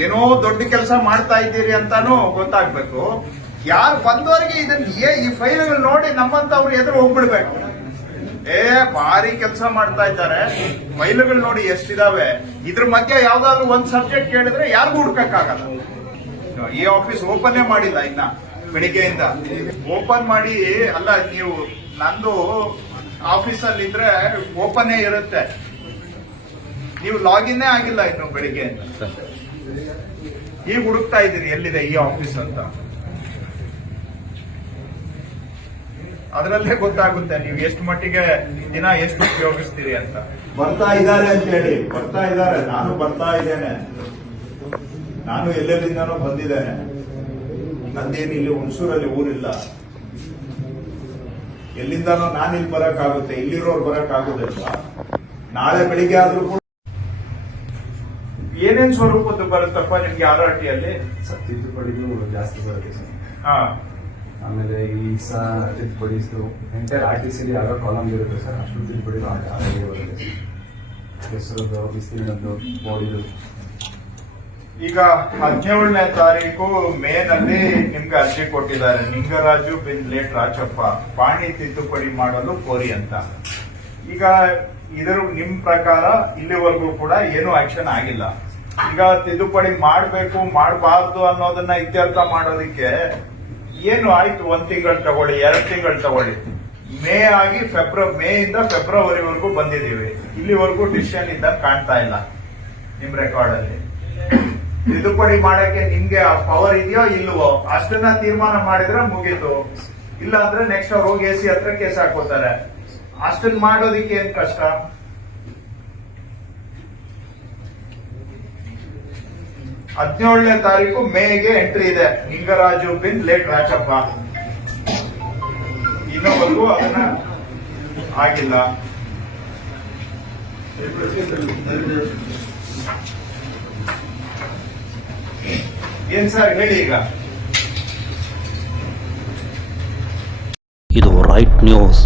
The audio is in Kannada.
ಏನೋ ದೊಡ್ಡ ಕೆಲಸ ಮಾಡ್ತಾ ಇದ್ದೀರಿ ಅಂತಾನು ಗೊತ್ತಾಗ್ಬೇಕು. ಯಾರು ಬಂದವರಿಗೆ ಇದನ್ನ ಈ ಫೈಲ್ಗಳು ನೋಡಿ ನಮ್ಮಂತವ್ರು ಎದುರು ಹೋಗ್ಬಿಡ್ಬೇಕು. ಏ, ಭಾರಿ ಕೆಲಸ ಮಾಡ್ತಾ ಇದ್ದಾರೆ. ಫೈಲ್ಗಳು ನೋಡಿ ಎಷ್ಟಿದಾವೆ. ಇದ್ರ ಮಧ್ಯೆ ಯಾವ್ದಾದ್ರು ಒಂದ್ ಸಬ್ಜೆಕ್ಟ್ ಕೇಳಿದ್ರೆ ಯಾರಿಗೂ ಹುಡ್ಕಕ್ಕಾಗಲ್ಲ. ಈ ಆಫೀಸ್ ಓಪನ್ನೇ ಮಾಡಿಲ್ಲ ಇನ್ನ, ಬೆಳಿಗ್ಗೆಯಿಂದ. ಓಪನ್ ಮಾಡಿ, ಅಲ್ಲ, ನೀವು ನಂದು ಆಫೀಸಲ್ಲಿ ಇದ್ರೆ ಓಪನ್ನೇ ಇರುತ್ತೆ. ನೀವು ಲಾಗಿನ್ನೇ ಆಗಿಲ್ಲ ಇನ್ನು ಬೆಳಿಗ್ಗೆಯಿಂದ. ಈಗ ಹುಡುಕ್ತಾ ಇದ್ದೀರಿ, ಎಲ್ಲಿದೆ ಈ ಆಫೀಸ್ ಅಂತ? ಅದರಲ್ಲೇ ಗೊತ್ತಾಗುತ್ತೆ, ನೀವು ಎಷ್ಟು ಮಟ್ಟಿಗೆ ದಿನ ಎಷ್ಟು ಉಪಯೋಗಿಸ್ತೀರಿ ಅಂತ. ಬರ್ತಾ ಇದ್ದಾರೆ ಅಂತ ಹೇಳಿ, ಬರ್ತಾ ಇದ್ದಾರೆ, ನಾನು ಬರ್ತಾ ಇದ್ದೇನೆ. ನಾನು ಎಲ್ಲೆಲ್ಲಿಂದನೋ ಬಂದಿದ್ದೇನೆ. ನಂದೇನು ಇಲ್ಲಿ ಹುಣಸೂರಲ್ಲಿ ಊರಿಲ್ಲ. ಎಲ್ಲಿಂದನೋ ನಾನು ಇಲ್ಲಿ ಬರಕ್ಕಾಗುತ್ತೆ, ಇಲ್ಲಿರೋರು ಬರಕ್ಕಾಗೋದಿಲ್ಲ ನಾಳೆ ಬೆಳಿಗ್ಗೆ ಆದ್ರೂ ಏನೇನ್ ಸ್ವರೂಪದ್ದು ಬರುತ್ತಪ್ಪ ನಿಮ್ಗೆ ಆರ್ ಆರ್ ಟಿಯಲ್ಲಿ ಸರ್ ತಿದ್ದುಪಡಿದು ಜಾಸ್ತಿ ಬರುತ್ತೆ ಸರ್. ಹಾ. ಆಮೇಲೆ ಈ ಸ ತಿದ್ದುಪಡಿದು ಎಂಟೈರ್ ಆರ್ ಟಿ ಸಿಲಿ ಯಾವ ಕಾಲಮ್ ಇರುತ್ತೆ ಸರ್ ಅಷ್ಟು ತಿದ್ದುಪಡಿ ಬರುತ್ತೆ. ಹೆಸರದ್ದು ಬಿಸಿಲಿನದ್ದು ಬಾಡಿದು ಈಗ ಹದಿನೇಳನೇ ತಾರೀಕು ಮೇ ನಲ್ಲಿ ನಿಮ್ಗೆ ಅರ್ಜಿ ಕೊಟ್ಟಿದ್ದಾರೆ. ನಿಂಗರಾಜು ಬಿನ್ ಲೇಟ್ ರಾಜಪ್ಪ. ಪಾಣಿ ತಿದ್ದುಪಡಿ ಮಾಡಲು ಕೋರಿ ಅಂತ. ಈಗ ಇದರ ನಿಮ್ ಪ್ರಕಾರ ಇಲ್ಲಿವರೆಗೂ ಕೂಡ ಏನು ಆಕ್ಷನ್ ಆಗಿಲ್ಲ. ಈಗ ತಿದ್ದುಪಡಿ ಮಾಡಬೇಕು, ಮಾಡಬಾರ್ದು ಅನ್ನೋದನ್ನ ಇತ್ಯರ್ಥ ಮಾಡೋದಕ್ಕೆ ಏನು ಆಯ್ತು? ಒಂದ್ ತಿಂಗಳು ತಗೊಳ್ಳಿ, ಎರಡ್ ತಿಂಗಳು ತಗೊಳ್ಳಿ. ಮೇ ಆಗಿ ಫೆಬ್ರ ಮೇ ಇಂದ ಫೆಬ್ರವರಿವರೆಗೂ ಬಂದಿದ್ದೀವಿ. ಇಲ್ಲಿವರೆಗೂ ಡಿಸಿಷನ್ ಇದ್ದಾಗ ಕಾಣ್ತಾ ಇಲ್ಲ ನಿಮ್ ರೆಕಾರ್ಡ್ ಅಲ್ಲಿ. ತಿದ್ದುಪಡಿ ಮಾಡಕ್ಕೆ ನಿಮ್ಗೆ ಆ ಪವರ್ ಇದೆಯೋ ಇಲ್ವೋ, ಅಷ್ಟನ್ನ ತೀರ್ಮಾನ ಮಾಡಿದ್ರೆ ಮುಗೀತು. ಇಲ್ಲ ಅಂದ್ರೆ ನೆಕ್ಸ್ಟ್ ಅವ್ರು ಹೋಗಿ ಎ ಸಿ ಹತ್ರ ಕೇಸ್ ಹಾಕೋತಾರೆ ಅಷ್ಟನ್ ಮಾಡೋದಿಕ್ಕೆ ಏನ್ ಕಷ್ಟ? ಹದಿನೇಳನೇ ತಾರೀಕು ಮೇಗೆ ಎಂಟ್ರಿ ಇದೆ. ಲಿಂಗರಾಜು ಬಿನ್ ಲೇಟ್ ರಾಜಪ್ಪ. ಇನ್ನೊವರೆಗೂ ಅದನ್ನ ಆಗಿಲ್ಲ. ಏನ್ ಸರ್ ಹೇಳಿ ಈಗ? ಇದು ರೈಟ್ ನ್ಯೂಸ್